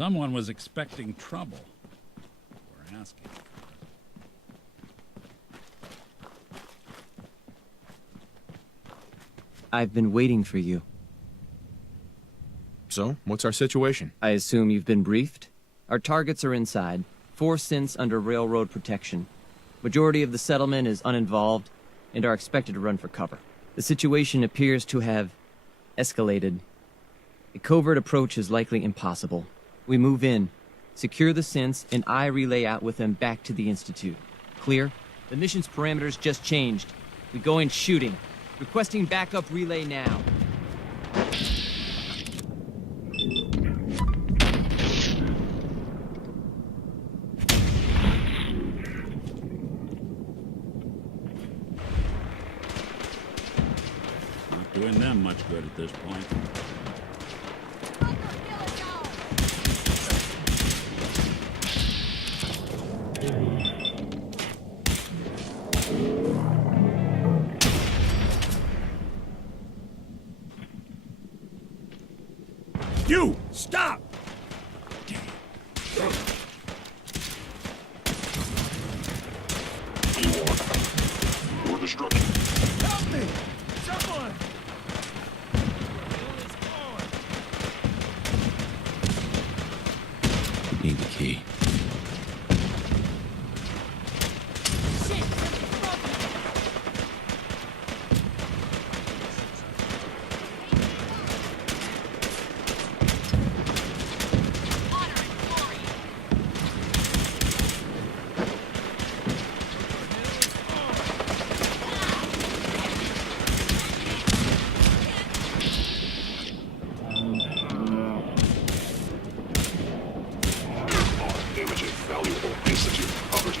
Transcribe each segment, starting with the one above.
Someone was expecting trouble. We're asking. I've been waiting for you. So, what's our situation? I assume you've been briefed? Our targets are inside. 4 synths under railroad protection. Majority of the settlement is uninvolved and are expected to run for cover. The situation appears to have escalated. A covert approach is likely impossible. We move in, secure the synths, and I relay out with them back to the Institute. Clear? The mission's parameters just changed. We go in shooting. Requesting backup relay now. Not doing them much good at this point. You! Stop! Your destruction. Help me! Someone! Need the key. Damaging valuable institute property.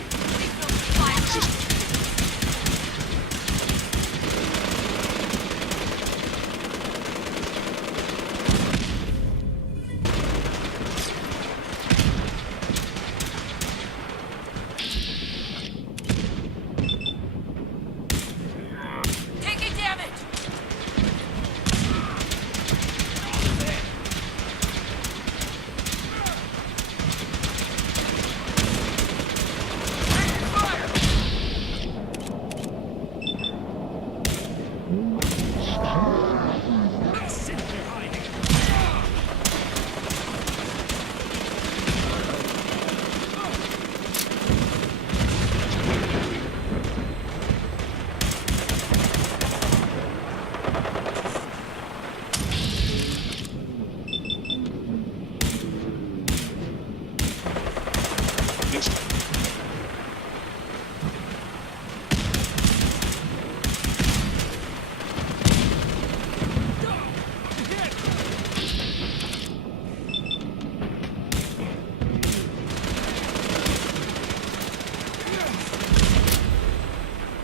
System. Taking damage!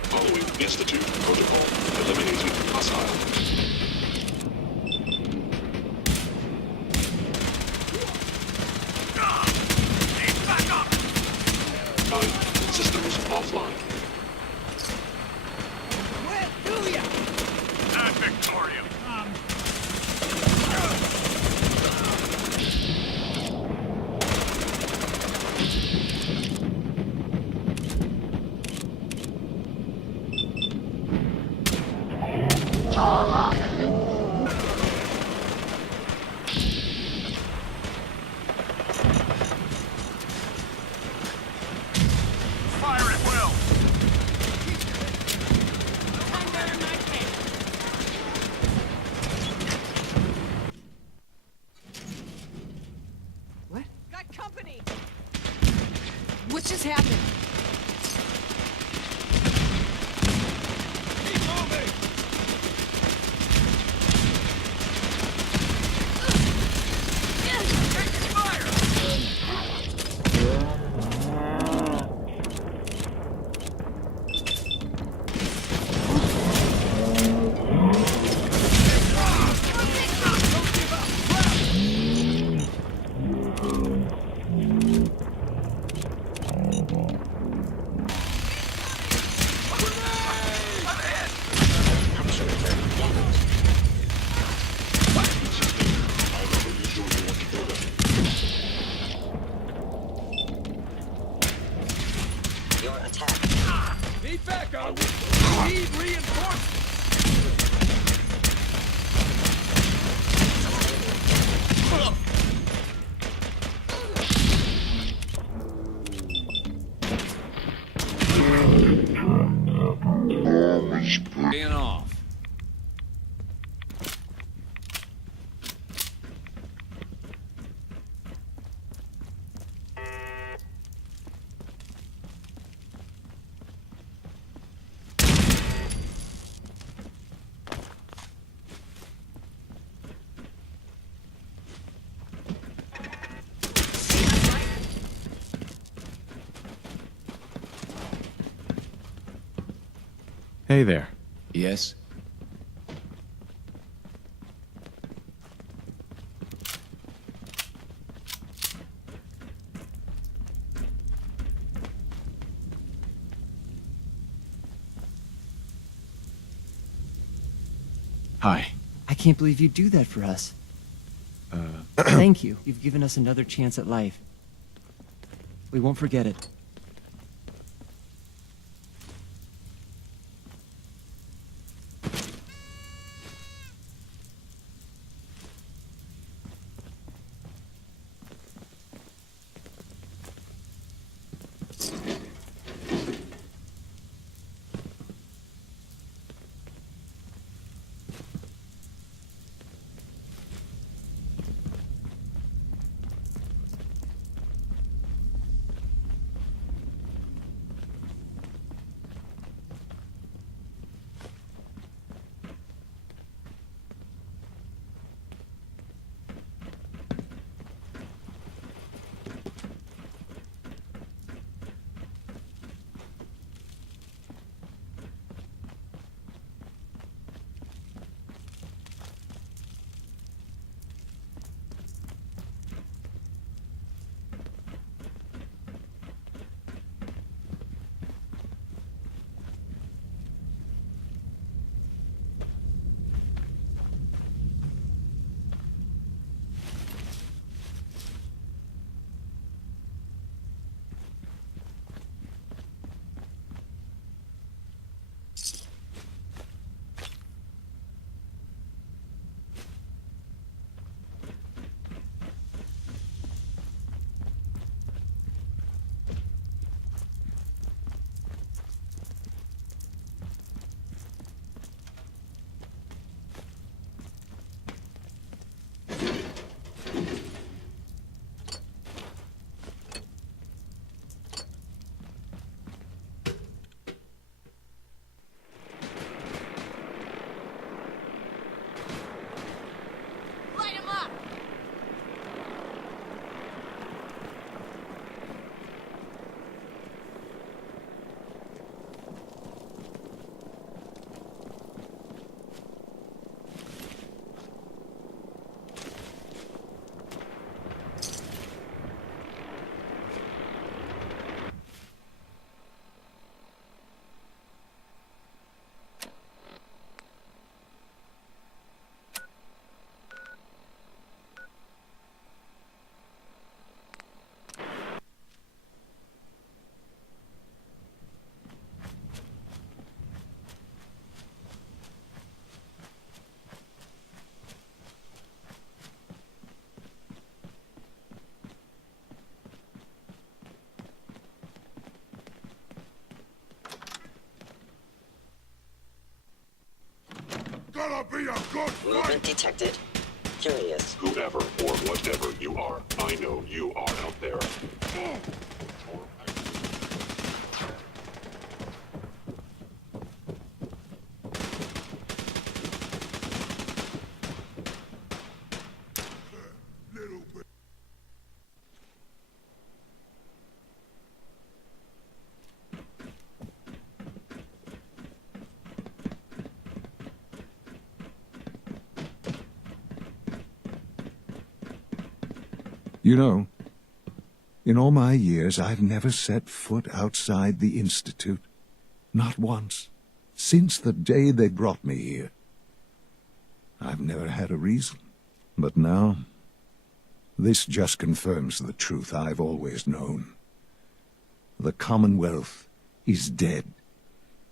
Following institute protocol. Eliminating hostile. Systems offline. Where do ya? At Victoria. Fire at will. What? Got company! What just happened? Keep moving! We need reinforcements! Paying off. Hey there. Yes? Hi. I can't believe you do that for us. Thank you. You've given us another chance at life. We won't forget it. Light him up! Gonna be a good Movement detected. Curious. Whoever or whatever you are, I know you are out there. You know, in all my years, I've never set foot outside the Institute. Not once. Since the day they brought me here. I've never had a reason. But now, this just confirms the truth I've always known. The Commonwealth is dead.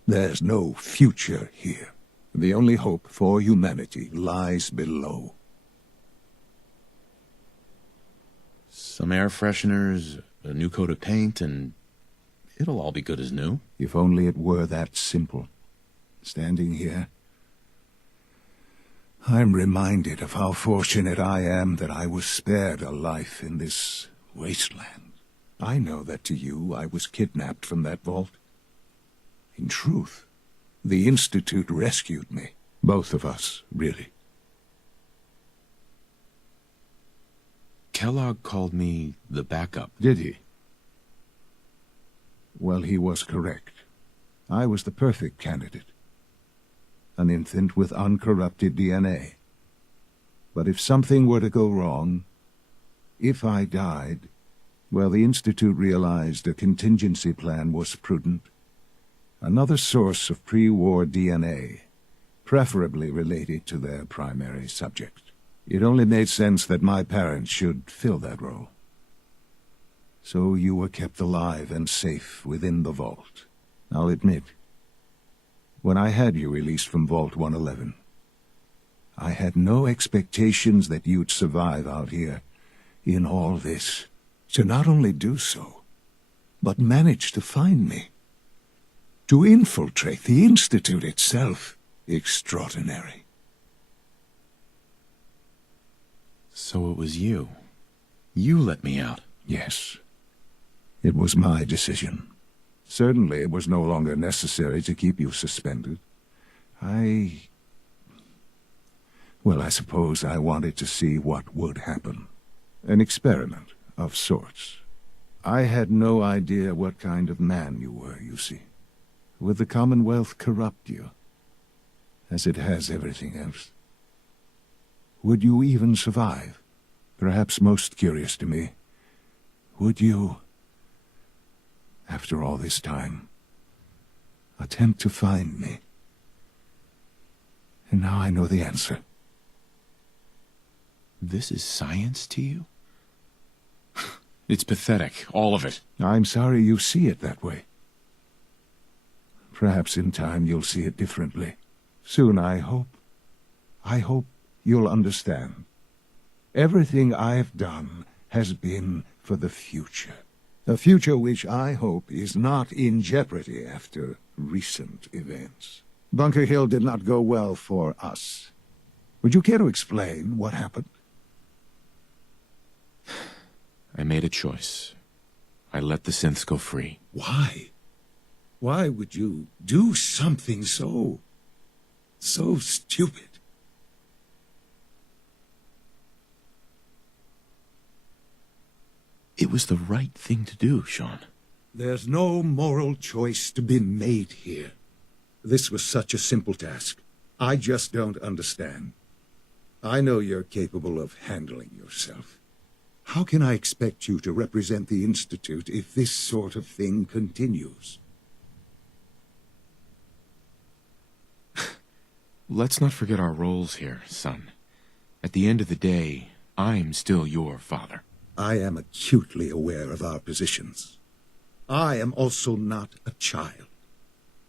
There's no future here. The only hope for humanity lies below. Some air fresheners, a new coat of paint, and it'll all be good as new. If only it were that simple. Standing here, I'm reminded of how fortunate I am that I was spared a life in this wasteland. I know that to you I was kidnapped from that vault. In truth, the Institute rescued me. Both of us, really. Kellogg called me the backup. Did he? Well, he was correct. I was the perfect candidate. An infant with uncorrupted DNA. But if something were to go wrong, if I died, well, the Institute realized a contingency plan was prudent. Another source of pre-war DNA, preferably related to their primary subject. It only made sense that my parents should fill that role. So you were kept alive and safe within the vault. I'll admit, when I had you released from Vault 111, I had no expectations that you'd survive out here in all this. To not only do so, but manage to find me. To infiltrate the Institute itself. Extraordinary. So it was you. You let me out. Yes. It was my decision. Certainly it was no longer necessary to keep you suspended. Well, I suppose I wanted to see what would happen. An experiment of sorts. I had no idea what kind of man you were, you see. Would the Commonwealth corrupt you, as it has everything else? Would you even survive? Perhaps most curious to me, would you, after all this time, attempt to find me? And now I know the answer. This is science to you? It's pathetic, all of it. I'm sorry you see it that way. Perhaps in time you'll see it differently. Soon, I hope. I hope you'll understand. Everything I've done has been for the future. A future which I hope is not in jeopardy after recent events. Bunker Hill did not go well for us. Would you care to explain what happened? I made a choice. I let the synths go free. Why? Why would you do something so stupid? It was the right thing to do, Sean. There's no moral choice to be made here. This was such a simple task. I just don't understand. I know you're capable of handling yourself. How can I expect you to represent the Institute if this sort of thing continues? Let's not forget our roles here, son. At the end of the day, I'm still your father. I am acutely aware of our positions. I am also not a child.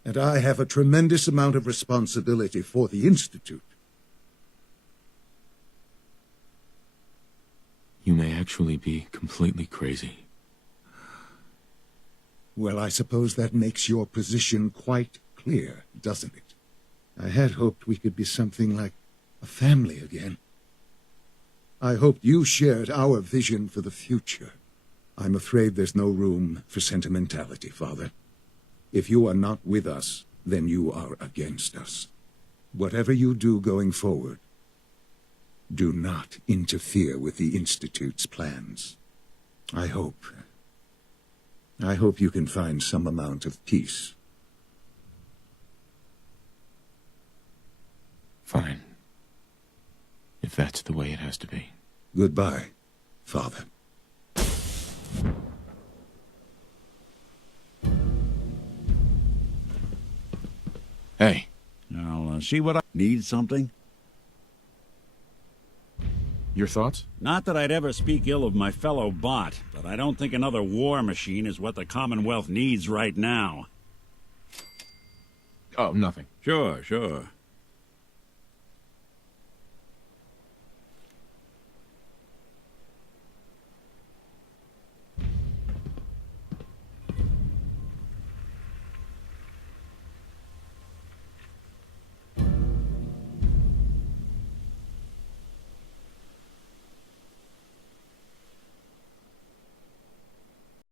And I have a tremendous amount of responsibility for the Institute. You may actually be completely crazy. Well, I suppose that makes your position quite clear, doesn't it? I had hoped we could be something like a family again. I hoped you shared our vision for the future. I'm afraid there's no room for sentimentality, Father. If you are not with us, then you are against us. Whatever you do going forward, do not interfere with the Institute's plans. I hope you can find some amount of peace. Fine. If that's the way it has to be. Goodbye, Father. Hey. I'll see what I need. Something? Your thoughts? Not that I'd ever speak ill of my fellow bot, but I don't think another war machine is what the Commonwealth needs right now. Oh, nothing. Sure, sure.